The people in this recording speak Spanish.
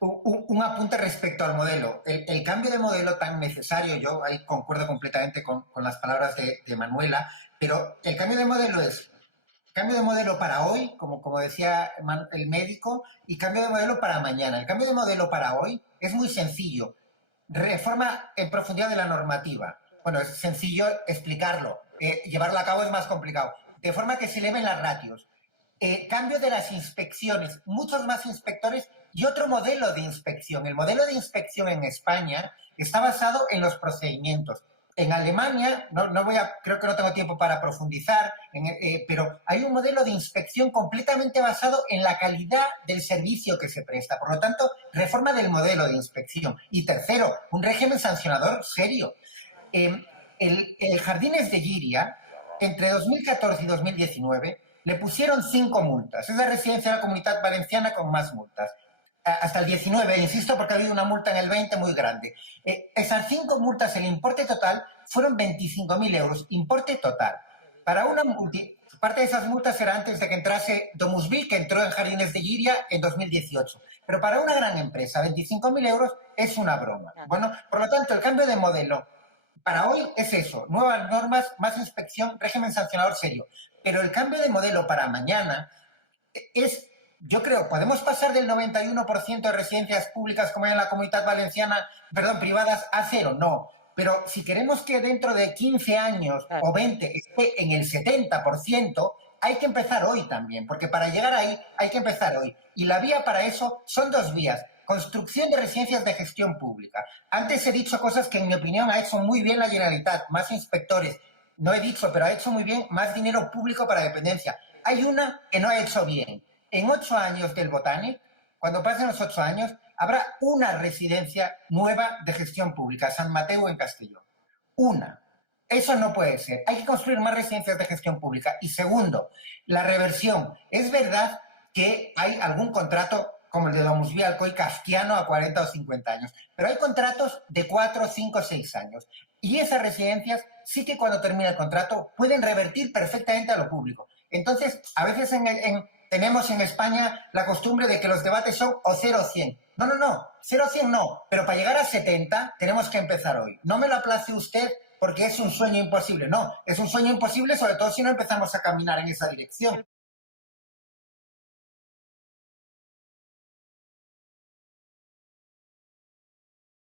Un apunte respecto al modelo. El cambio de modelo tan necesario, yo ahí concuerdo completamente con las palabras de Manuela, pero el cambio de modelo es cambio de modelo para hoy, como decía el médico, y cambio de modelo para mañana. El cambio de modelo para hoy es muy sencillo. Reforma en profundidad de la normativa. Bueno, es sencillo explicarlo. Llevarlo a cabo es más complicado. De forma que se eleven las ratios. Cambio de las inspecciones, muchos más inspectores y otro modelo de inspección. El modelo de inspección en España está basado en los procedimientos. En Alemania, creo que no tengo tiempo para profundizar, pero hay un modelo de inspección completamente basado en la calidad del servicio que se presta. Por lo tanto, reforma del modelo de inspección. Y tercero, un régimen sancionador serio. El Jardines de Llíria, entre 2014 y 2019, le pusieron 5 multas. Es la residencia de la Comunitat Valenciana con más multas. Hasta el 19, insisto, porque ha habido una multa en el 20 muy grande. Esas 5 multas, el importe total, fueron 25.000 euros, importe total. Para una parte de esas multas era antes de que entrase Domusville, que entró en Jardines de Llíria en 2018. Pero para una gran empresa, 25.000 euros es una broma. Bueno, por lo tanto, el cambio de modelo para hoy es eso, nuevas normas, más inspección, régimen sancionador serio. Pero el cambio de modelo para mañana es, yo creo, podemos pasar del 91% de residencias públicas como hay en la Comunidad Valenciana, privadas, a cero, no. Pero si queremos que dentro de 15 años o 20 esté en el 70%, hay que empezar hoy también, porque para llegar ahí hay que empezar hoy. Y la vía para eso son 2 vías. Construcción de residencias de gestión pública. Antes he dicho cosas que, en mi opinión, ha hecho muy bien la Generalitat, más inspectores. No he dicho, pero ha hecho muy bien más dinero público para dependencia. Hay una que no ha hecho bien. En 8 años del Botanic, cuando pasen los 8 años, habrá una residencia nueva de gestión pública, San Mateo en Castelló. Una. Eso no puede ser. Hay que construir más residencias de gestión pública. Y segundo, la reversión. Es verdad que hay algún contrato como el de Domusville Alcoy kafkiano a 40 o 50 años, pero hay contratos de 4, 5, 6 años. Y esas residencias sí que cuando termine el contrato pueden revertir perfectamente a lo público. Entonces, a veces tenemos en España la costumbre de que los debates son o 0 o 100. No, 0 o 100 no, pero para llegar a 70 tenemos que empezar hoy. No me lo aplace usted porque es un sueño imposible. No, es un sueño imposible, sobre todo si no empezamos a caminar en esa dirección.